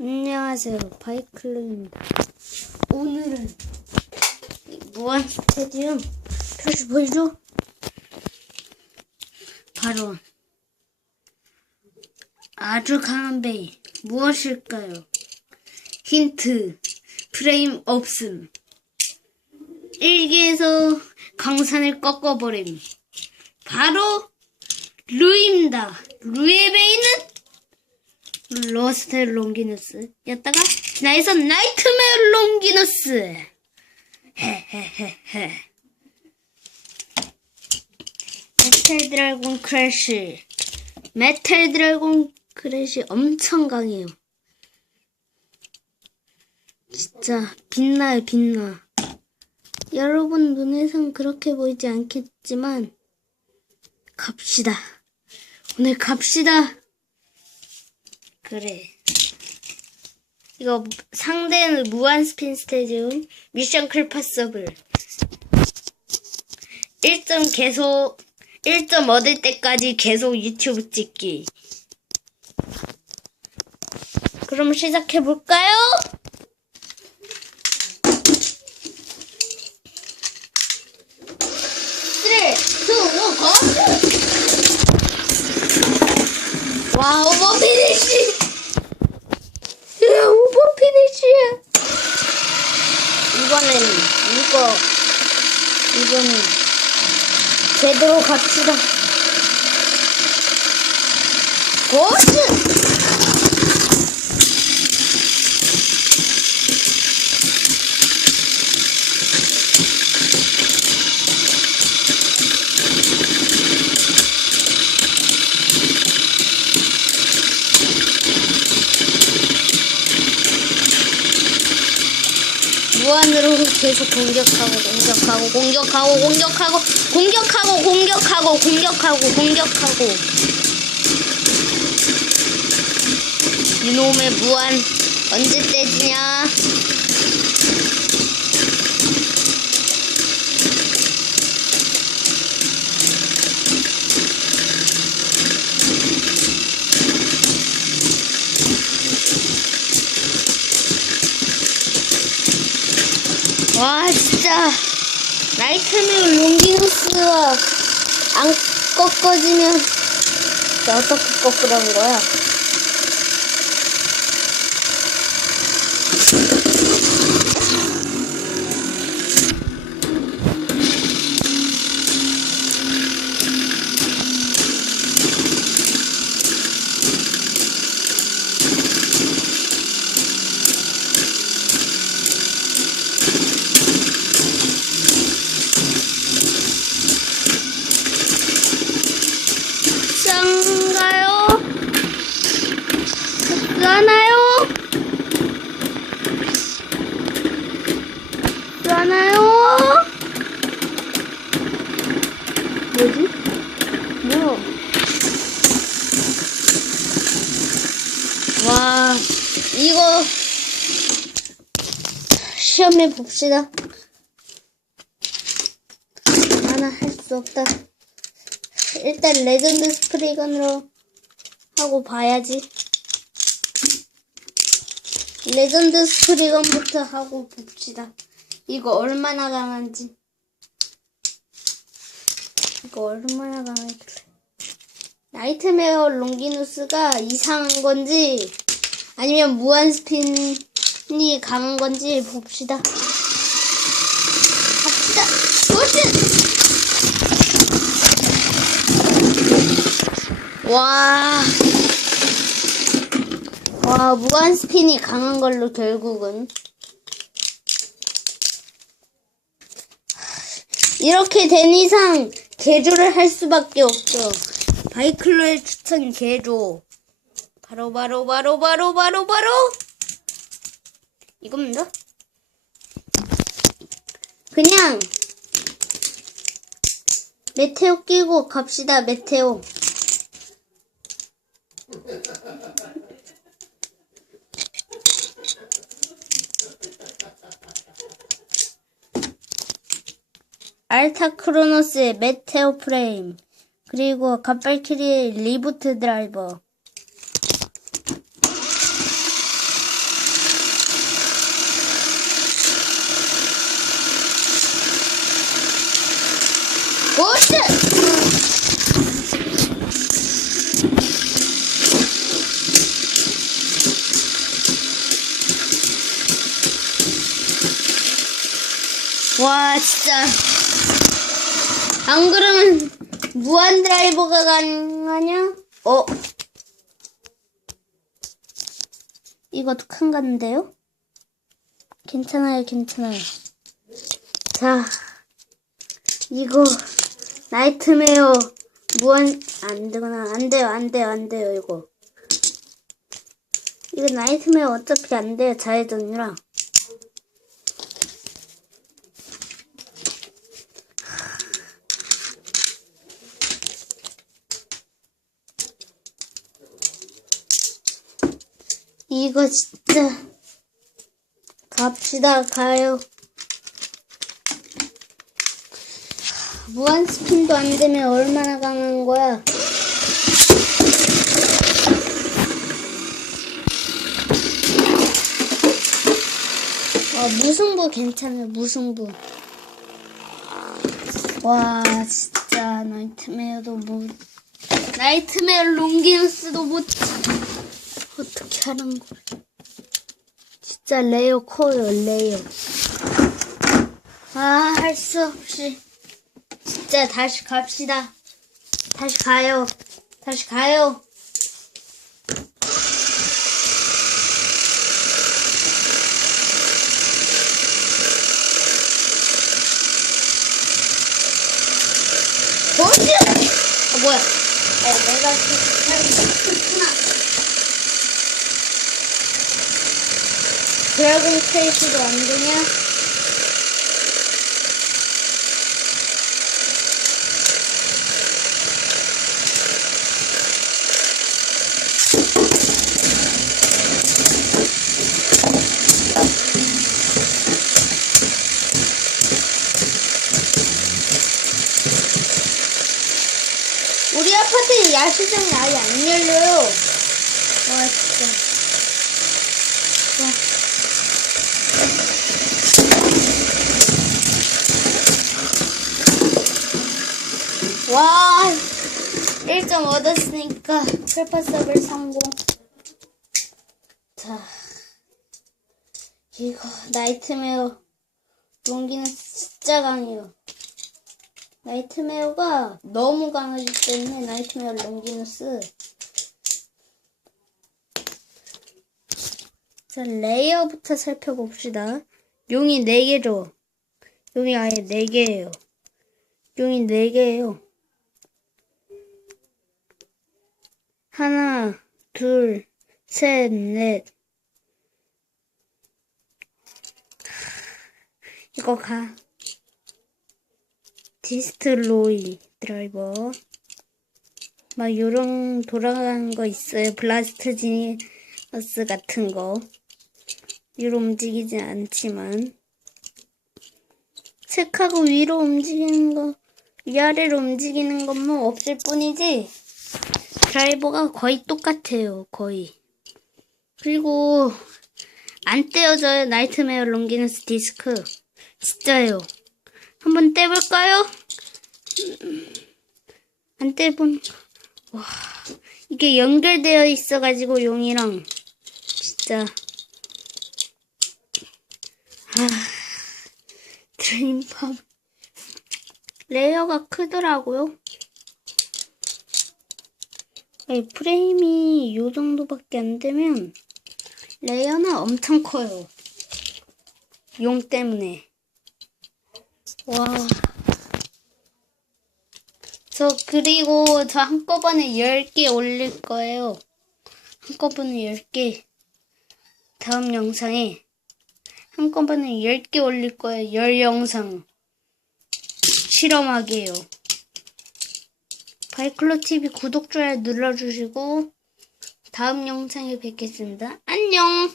안녕하세요. 바이클로입니다. 오늘은 이 무한 스테디움 다시 보여줘. 바로 아주 강한 베이 무엇일까요? 힌트 프레임 없음. 일기에서 강산을 꺾어버림. 바로 루입니다. 루의 베이는 로스트 롱기누스였다가 나에서 나이트메어 롱기누스. 헤헤헤헤. 메탈 드래곤 크래쉬 메탈 드래곤 크래쉬 엄청 강해요. 진짜 빛나요 빛나. 여러분 눈에선 그렇게 보이지 않겠지만 갑시다. 오늘 갑시다 그래. 이거 상대는 무한 스핀 스테디움 미션 클파서블 1점 계속 1점 얻을 때까지 계속 유튜브 찍기. 그럼 시작해 볼까요? 쓰리, 투, 원, 고! 와, 오버 피니시! 야, 오버 피니시야! 이거, 이거는 제대로 갑시다. 고스! 무한으로 계속 공격하고 공격하고 공격하고 공격하고 공격하고 공격하고 공격하고 공격하고. 이놈의 무한 언제 떼지냐 와 진짜 라이트메어 롱기누스가 안 꺾어지면 어떻게 꺾으라는 거야? 짠가요? 짠나요? 짠나요? 뭐지? 뭐? 와, 이거 시험해 봅시다. 하나 할 수 없다. 일단 레전드 스프리건으로 하고 봐야지. 레전드 스프리건부터 하고 봅시다. 이거 얼마나 강한지. 이거 얼마나 강할지. 나이트메어 롱기누스가 이상한 건지 아니면 무한 스핀 이 강한 건지 봅시다. 갑시다. 고스! 와. 와, 무한 스핀이 강한 걸로 결국은. 이렇게 된 이상 개조를 할 수밖에 없죠. 바이클로의 추천 개조. 바로, 바로, 바로, 바로, 바로, 바로. 이겁니다. 그냥 메테오 끼고 갑시다, 메테오. 알타 크로노스의 메테오 프레임 그리고 갑발키리의 리부트 드라이버 와, 진짜. 안 그러면 무한 드라이버가 가능하냐? 어? 이것도 큰 건데요? 괜찮아요, 괜찮아요. 자, 이거 나이트메어 무한 안 되구나, 안 돼요, 안 돼요, 안 돼요, 이거. 이거 나이트메어 어차피 안 돼요, 자해전이라. 이거 진짜 갑시다 가요. 무한 스핀도 안 되면 얼마나 강한 거야? 와 무승부 괜찮아요 무승부. 와 진짜 나이트메어도 못 나이트메어 롱기누스도 못 어떻게 하는 거야? 진짜 레어 코요 레어. 아 할 수 없이 진짜 다시 갑시다. 다시 가요. 다시 가요. 뭐지? 아 뭐야? 아, 내가 그렇구나. 드래곤 크레이스도 안 되냐? 우리 아파트 야시장이 아예 안 열려요. 와. 와. 와, 1점 얻었으니까 풀파서블 성공. 자, 이거 나이트메어 용기는 진짜 강해요. 나이트메어가 너무 강하기 때문에 나이트메어 롱기누스. 자 레이어부터 살펴봅시다. 용이 4개죠. 용이 아예 4개예요. 용이 4개예요 하나 둘 셋 넷. 이거 가. 디스트로이 드라이버. 막 요런 돌아가는 거 있어요. 블라스트 지니어스 같은 거. 위로 움직이진 않지만. 책하고 위로 움직이는 거 위아래로 움직이는 것만 없을 뿐이지 드라이버가 거의 똑같아요 거의 그리고 안 떼어져요 나이트메어 롱기너스 디스크 진짜요 한번 떼볼까요? 음, 안 떼본, 와, 이게 연결되어 있어가지고 용이랑, 진짜. 아, 드림팜. 레이어가 크더라고요. 프레임이 요 정도밖에 안 되면, 레이어는 엄청 커요. 용 때문에. 와. 저 그리고 저 한꺼번에 10개 올릴 거예요. 한꺼번에 10개. 다음 영상에 한꺼번에 10개 올릴 거예요. 10영상. 실험하게요. 바이클로 TV 구독, 좋아요 눌러주시고 다음 영상에 뵙겠습니다. 안녕!